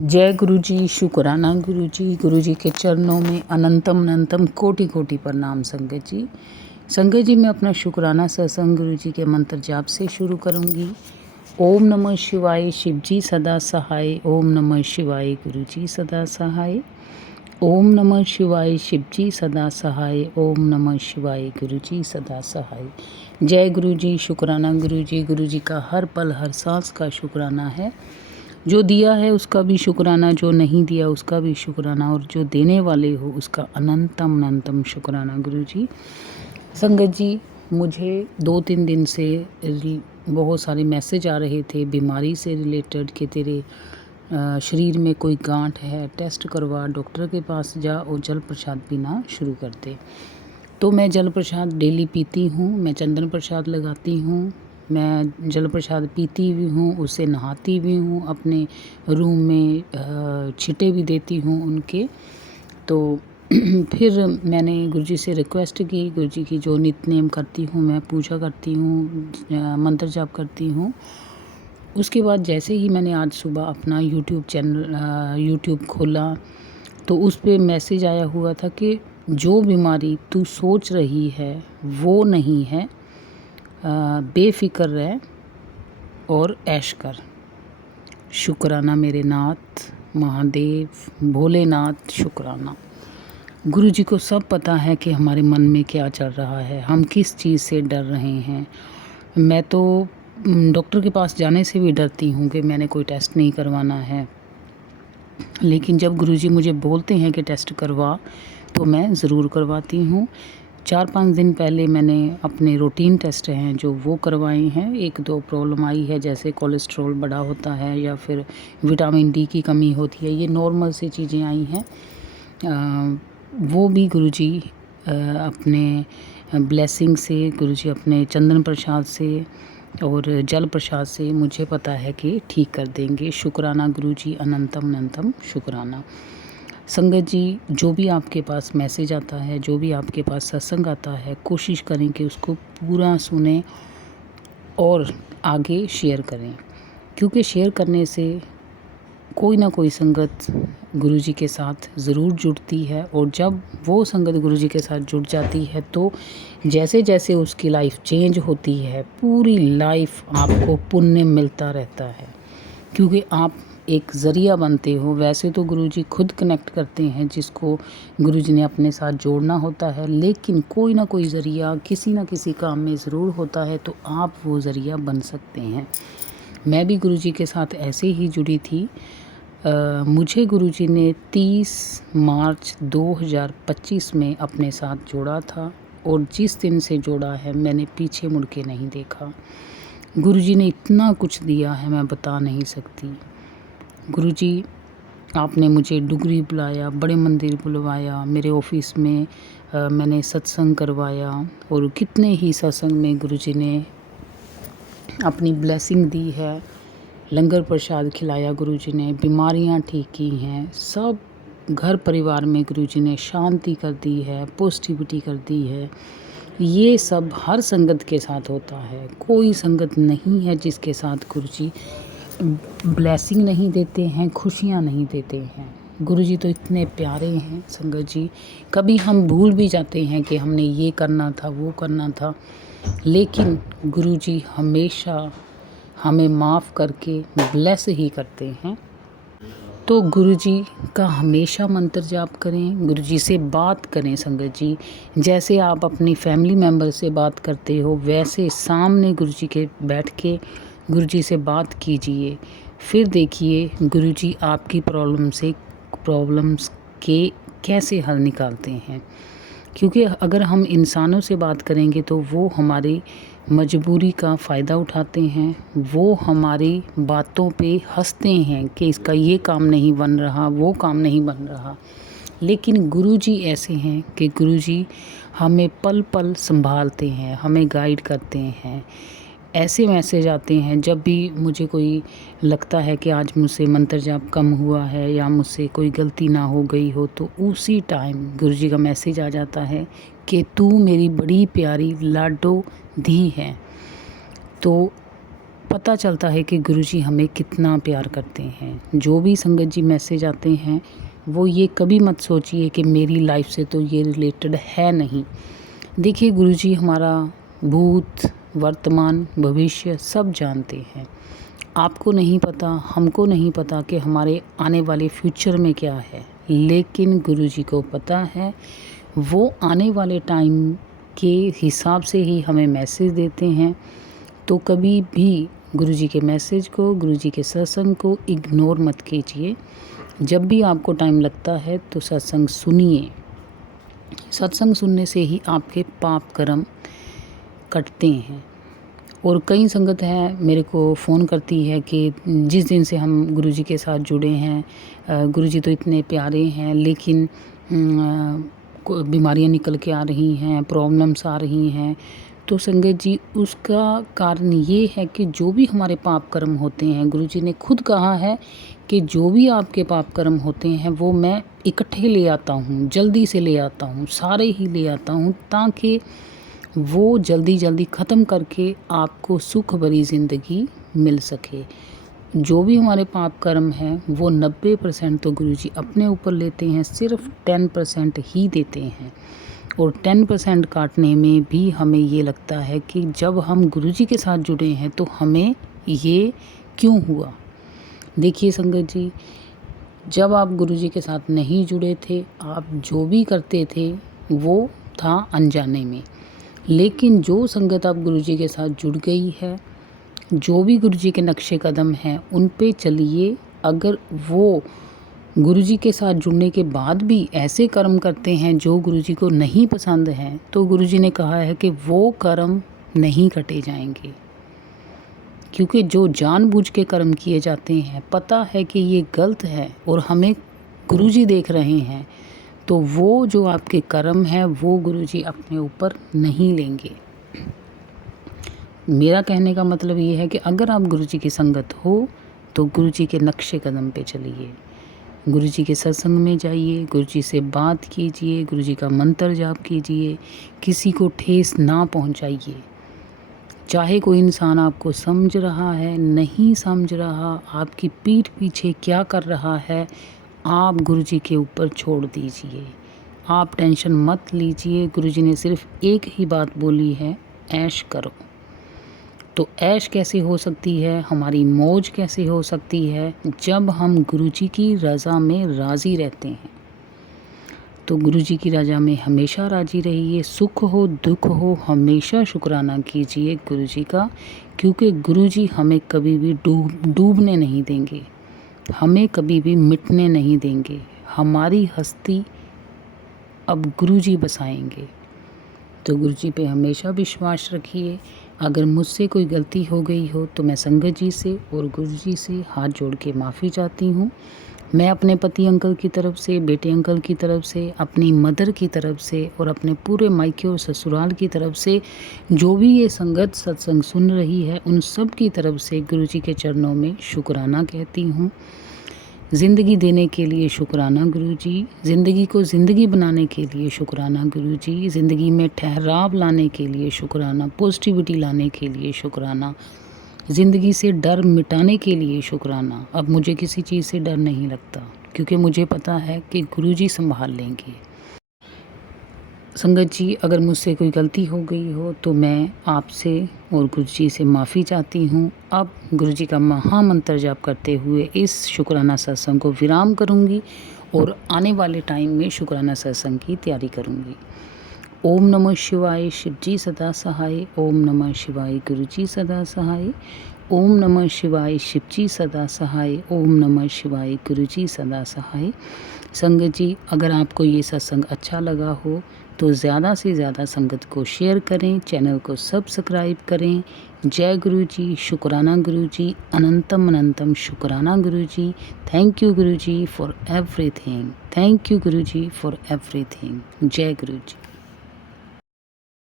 जय गुरु जी, शुक्राना गुरु जी के चरणों में अनंतम अनंतम कोटि कोटि प्रणाम। संगत जी मैं अपना शुक्राना सत्संग गुरु जी के मंत्र जाप से शुरू करूंगी। ओम नमः शिवाय, शिव जी सदा सहाय। ओम नमः शिवाय, गुरु जी सदा सहाय। ओम नमः शिवाय, शिव जी सदा सहाय। ओम नमः शिवाय, गुरु जी सदा सहाय। जय गुरु जी, शुक्राना गुरु जी का हर पल हर सांस का शुक्राना है। जो दिया है उसका भी शुक्राना, जो नहीं दिया उसका भी शुक्राना, और जो देने वाले हो उसका अनंतम अनंतम शुक्राना गुरु जी। संगत जी, मुझे 2-3 दिन से बहुत सारे मैसेज आ रहे थे बीमारी से रिलेटेड कि तेरे शरीर में कोई गांठ है, टेस्ट करवा, डॉक्टर के पास जा और जल प्रसाद पीना शुरू कर दे। तो मैं जल प्रसाद डेली पीती हूँ, मैं चंदन प्रसाद लगाती हूँ, मैं जल प्रसाद पीती भी हूँ, उससे नहाती भी हूँ, अपने रूम में छींटे भी देती हूँ उनके। तो फिर मैंने गुरुजी से रिक्वेस्ट की, गुरुजी की जो नित्य नेम करती हूँ, मैं पूजा करती हूँ, मंत्र जाप करती हूँ। उसके बाद जैसे ही मैंने आज सुबह अपना यूट्यूब खोला तो उस पे मैसेज आया हुआ था कि जो बीमारी तू सोच रही है वो नहीं है, बेफिक्र रह और ऐश कर। शुक्राना मेरे नाथ महादेव भोलेनाथ, शुक्राना। गुरु जी को सब पता है कि हमारे मन में क्या चल रहा है, हम किस चीज़ से डर रहे हैं। मैं तो डॉक्टर के पास जाने से भी डरती हूँ कि मैंने कोई टेस्ट नहीं करवाना है, लेकिन जब गुरुजी मुझे बोलते हैं कि टेस्ट करवा तो मैं ज़रूर करवाती हूँ। 4-5 दिन पहले मैंने अपने रूटीन टेस्ट हैं जो वो करवाए हैं। 1-2 प्रॉब्लम आई है, जैसे कोलेस्ट्रॉल बड़ा होता है या फिर विटामिन डी की कमी होती है, ये नॉर्मल सी चीज़ें आई हैं। वो भी गुरुजी अपने ब्लेसिंग से, गुरुजी अपने चंदन प्रसाद से और जल प्रसाद से मुझे पता है कि ठीक कर देंगे। शुक्राना गुरुजी, अनंतम अनंतम शुक्राना। संगत जी, जो भी आपके पास मैसेज आता है, जो भी आपके पास सत्संग आता है, कोशिश करें कि उसको पूरा सुने और आगे शेयर करें, क्योंकि शेयर करने से कोई ना कोई संगत गुरुजी के साथ ज़रूर जुड़ती है, और जब वो संगत गुरुजी के साथ जुड़ जाती है तो जैसे जैसे उसकी लाइफ चेंज होती है, पूरी लाइफ आपको पुण्य मिलता रहता है, क्योंकि आप एक ज़रिया बनते हो। वैसे तो गुरुजी खुद कनेक्ट करते हैं जिसको गुरुजी ने अपने साथ जोड़ना होता है, लेकिन कोई ना कोई ज़रिया किसी ना किसी काम में ज़रूर होता है, तो आप वो ज़रिया बन सकते हैं। मैं भी गुरुजी के साथ ऐसे ही जुड़ी थी। मुझे गुरुजी ने 30 मार्च 2025 में अपने साथ जोड़ा था, और जिस दिन से जोड़ा है मैंने पीछे मुड़ के नहीं देखा। गुरुजी ने इतना कुछ दिया है, मैं बता नहीं सकती। गुरुजी, आपने मुझे डुगरी बुलाया, बड़े मंदिर बुलवाया, मेरे ऑफिस में मैंने सत्संग करवाया, और कितने ही सत्संग में गुरुजी ने अपनी ब्लेसिंग दी है। लंगर प्रसाद खिलाया गुरुजी ने, बीमारियां ठीक की हैं, सब घर परिवार में गुरुजी ने शांति कर दी है, पॉजिटिविटी कर दी है। ये सब हर संगत के साथ होता है, कोई संगत नहीं है जिसके साथ गुरुजी ब्लेसिंग नहीं देते हैं, खुशियाँ नहीं देते हैं। गुरुजी तो इतने प्यारे हैं संगत जी, कभी हम भूल भी जाते हैं कि हमने ये करना था, वो करना था, लेकिन गुरुजी हमेशा हमें माफ़ करके ब्लेस ही करते हैं। तो गुरुजी का हमेशा मंत्र जाप करें, गुरुजी से बात करें संगत जी। जैसे आप अपनी फैमिली मेम्बर से बात करते हो, वैसे सामने गुरुजी के बैठ के गुरुजी से बात कीजिए। फिर देखिए गुरुजी आपकी प्रॉब्लम्स के कैसे हल निकालते हैं, क्योंकि अगर हम इंसानों से बात करेंगे तो वो हमारी मजबूरी का फ़ायदा उठाते हैं, वो हमारी बातों पे हंसते हैं कि इसका ये काम नहीं बन रहा, वो काम नहीं बन रहा। लेकिन गुरुजी ऐसे हैं कि गुरुजी हमें पल पल संभालते हैं, हमें गाइड करते हैं। ऐसे मैसेज आते हैं जब भी मुझे कोई लगता है कि आज मुझसे मंत्र जाप कम हुआ है या मुझसे कोई गलती ना हो गई हो, तो उसी टाइम गुरुजी का मैसेज आ जाता है कि तू मेरी बड़ी प्यारी लाडो धी है। तो पता चलता है कि गुरुजी हमें कितना प्यार करते हैं। जो भी संगत जी मैसेज आते हैं वो ये कभी मत सोचिए कि मेरी लाइफ से तो ये रिलेटेड है नहीं। देखिए गुरुजी हमारा भूत, वर्तमान, भविष्य सब जानते हैं। आपको नहीं पता, हमको नहीं पता कि हमारे आने वाले फ्यूचर में क्या है, लेकिन गुरुजी को पता है। वो आने वाले टाइम के हिसाब से ही हमें मैसेज देते हैं। तो कभी भी गुरुजी के मैसेज को, गुरुजी के सत्संग को इग्नोर मत कीजिए। जब भी आपको टाइम लगता है तो सत्संग सुनिए। सत्संग सुनने से ही आपके पाप कर्म कटते हैं। और कई संगत है मेरे को फ़ोन करती है कि जिस दिन से हम गुरुजी के साथ जुड़े हैं, गुरुजी तो इतने प्यारे हैं, लेकिन बीमारियां निकल के आ रही हैं, प्रॉब्लम्स आ रही हैं। तो संगत जी उसका कारण ये है कि जो भी हमारे पाप कर्म होते हैं, गुरुजी ने खुद कहा है कि जो भी आपके पाप कर्म होते हैं वो मैं इकट्ठे ले आता हूँ, जल्दी से ले आता हूँ, सारे ही ले आता हूँ, ताकि वो जल्दी जल्दी ख़त्म करके आपको सुख भरी ज़िंदगी मिल सके। जो भी हमारे पाप कर्म हैं वो 90% तो गुरुजी अपने ऊपर लेते हैं, सिर्फ 10% ही देते हैं। और 10% काटने में भी हमें ये लगता है कि जब हम गुरुजी के साथ जुड़े हैं तो हमें ये क्यों हुआ। देखिए संगत जी, जब आप गुरुजी के साथ नहीं जुड़े थे, आप जो भी करते थे वो था अनजाने में। लेकिन जो संगत आप गुरुजी के साथ जुड़ गई है, जो भी गुरुजी के नक्शे कदम हैं उन पे चलिए। अगर वो गुरुजी के साथ जुड़ने के बाद भी ऐसे कर्म करते हैं जो गुरुजी को नहीं पसंद हैं, तो गुरुजी ने कहा है कि वो कर्म नहीं कटे जाएंगे। क्योंकि जो जानबूझ के कर्म किए जाते हैं, पता है कि ये गलत है और हमें गुरुजी देख रहे हैं, तो वो जो आपके कर्म हैं वो गुरुजी अपने ऊपर नहीं लेंगे। मेरा कहने का मतलब ये है कि अगर आप गुरुजी की संगत हो तो गुरुजी के नक्शे कदम पे चलिए, गुरुजी के सत्संग में जाइए, गुरुजी से बात कीजिए, गुरुजी का मंत्र जाप कीजिए, किसी को ठेस ना पहुंचाइए। चाहे कोई इंसान आपको समझ रहा है, नहीं समझ रहा, आपकी पीठ पीछे क्या कर रहा है, आप गुरुजी के ऊपर छोड़ दीजिए। आप टेंशन मत लीजिए। गुरुजी ने सिर्फ एक ही बात बोली है, ऐश करो। तो ऐश कैसे हो सकती है, हमारी मौज कैसे हो सकती है, जब हम गुरुजी की रज़ा में राज़ी रहते हैं। तो गुरुजी की रज़ा में हमेशा राज़ी रहिए। सुख हो दुख हो हमेशा शुक्राना कीजिए गुरुजी का, क्योंकि गुरुजी हमें कभी भी डूबने नहीं देंगे, हमें कभी भी मिटने नहीं देंगे। हमारी हस्ती अब गुरुजी बसाएंगे। तो गुरुजी पे हमेशा विश्वास रखिए। अगर मुझसे कोई गलती हो गई हो तो मैं संगत जी से और गुरुजी से हाथ जोड़ के माफ़ी चाहती हूँ। मैं अपने पति अंकल की तरफ से, बेटे अंकल की तरफ से, अपनी मदर की तरफ से और अपने पूरे मायके और ससुराल की तरफ से, जो भी ये संगत सत्संग सुन रही है, उन सब की तरफ से गुरुजी के चरणों में शुक्राना कहती हूँ। ज़िंदगी देने के लिए शुक्राना गुरुजी, ज़िंदगी को ज़िंदगी बनाने के लिए शुक्राना गुरुजी, ज़िंदगी में ठहराव लाने के लिए शुक्राना, पॉजिटिविटी लाने के लिए शुक्राना, ज़िंदगी से डर मिटाने के लिए शुक्राना। अब मुझे किसी चीज़ से डर नहीं लगता, क्योंकि मुझे पता है कि गुरुजी संभाल लेंगे। संगत जी, अगर मुझसे कोई गलती हो गई हो तो मैं आपसे और गुरुजी से माफ़ी चाहती हूँ। अब गुरुजी का महामंत्र जाप करते हुए इस शुक्राना सत्संग को विराम करूँगी और आने वाले टाइम में शुक्राना सत्संग की तैयारी करूँगी। ओम नमः शिवाय, शिवजी सदा सहाय। ओम नमः शिवाय, गुरुजी सदा सहाय। ओम नमः शिवाय, शिवजी सदा सहाय। ओम नमः शिवाय, गुरुजी सदा सहाय। संगत जी, अगर आपको ये सत्संग अच्छा लगा हो तो ज़्यादा से ज़्यादा संगत को शेयर करें, चैनल को सब्सक्राइब करें। जय गुरुजी, शुक्राना गुरुजी, अनंतम अनंतम शुक्राना Guruji. Thank you Guruji for everything. Thank you Guruji for everything. जय गुरुजी।